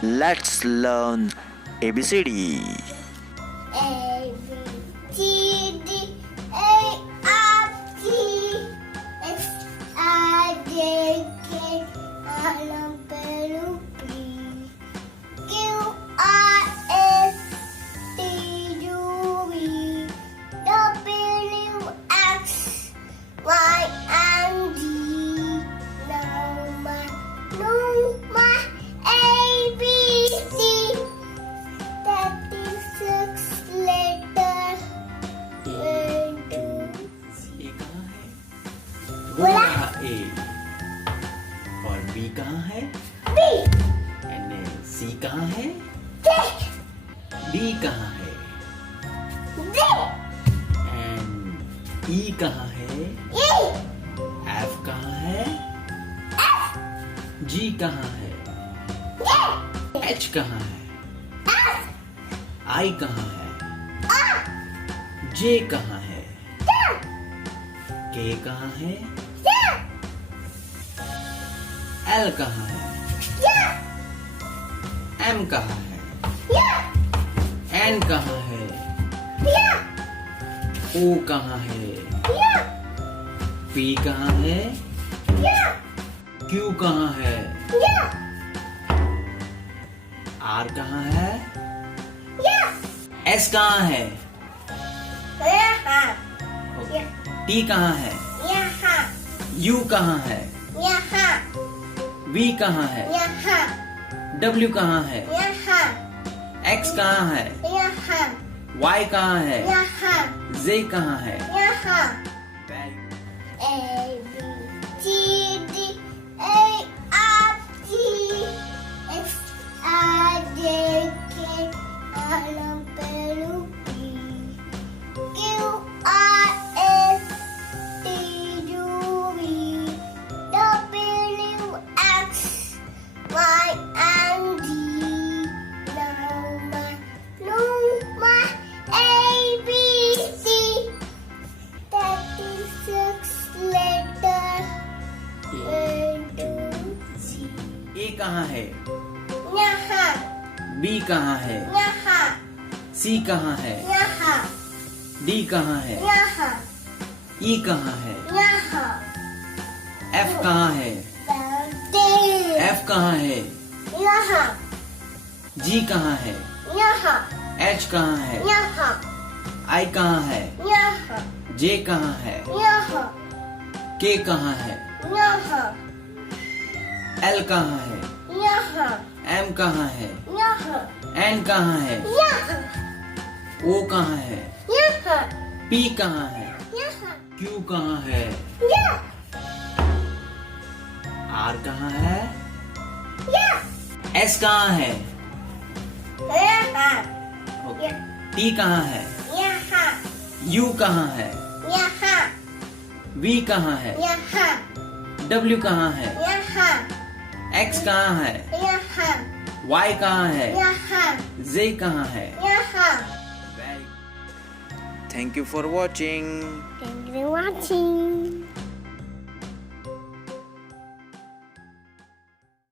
Let's learn ABCD. A, B, C, D, E, F, G, H, I, J, K, L, M, N, P, Q, R, S, T, U, V, W, X, Y, and Z. Number A, B, C. 36 letter. ए कहाँ है? बोला ए। और B कहाँ है? B, and सी कहाँ है? C, D कहाँ है? D, एंड ई कहाँ है? E, एफ कहाँ है? F, जी कहाँ है? G, एच कहाँ है? F, आई कहाँ है? R, जे कहाँ है? T, के कहाँ है? C, एल कहाँ है? yeah, एम कहाँ है? yeah, एन कहाँ है? yeah, ओ कहाँ है? yeah, पी कहाँ है? yeah, क्यू कहाँ है? yeah, आर कहाँ है? yeah, एस कहाँ है? yeah, टी कहाँ है? yeah, यू कहाँ है? yeah, वी कहाँ है? yeah, डब्ल्यू कहाँ है? yeah, एक्स कहाँ है? yeah, वाई कहाँ है? yeah, जे कहाँ है? yeah. A, B, C, D, E, F, G, H, I, J, K, L, M, N, P, Q, R, S, T, U, V, W, X, Y, and Z. Number A, B, C. 36 letter. ए कहाँ है? यहाँ, B कहाँ है? यहाँ, सी कहाँ है? यहाँ, D कहाँ है? यहाँ, ई कहाँ है? यहाँ. एफ कहाँ है? एफ कहाँ है? यहाँ, जी कहाँ है? यहाँ, एच कहाँ है? यहाँ, आई कहाँ है? यहाँ, जे कहाँ है? यहाँ, के कहाँ है? यहाँ, एल कहाँ है? यहाँ, एम कहाँ है? यहाँ, एन कहाँ है? यहाँ, ओ कहाँ है? यहाँ, पी कहाँ है? यहाँ, क्यू कहाँ है? यहाँ, आर कहाँ है? यहाँ, एस कहाँ है? टी कहाँ है? यहाँ, यू कहाँ है? यहाँ, वी कहाँ है? यहाँ, डब्ल्यू कहाँ है? यहाँ, एक्स कहाँ है? यहाँ, वाई कहाँ है? यहाँ, जे कहाँ है? यहाँ. Thank you for watching. Thank you for watching.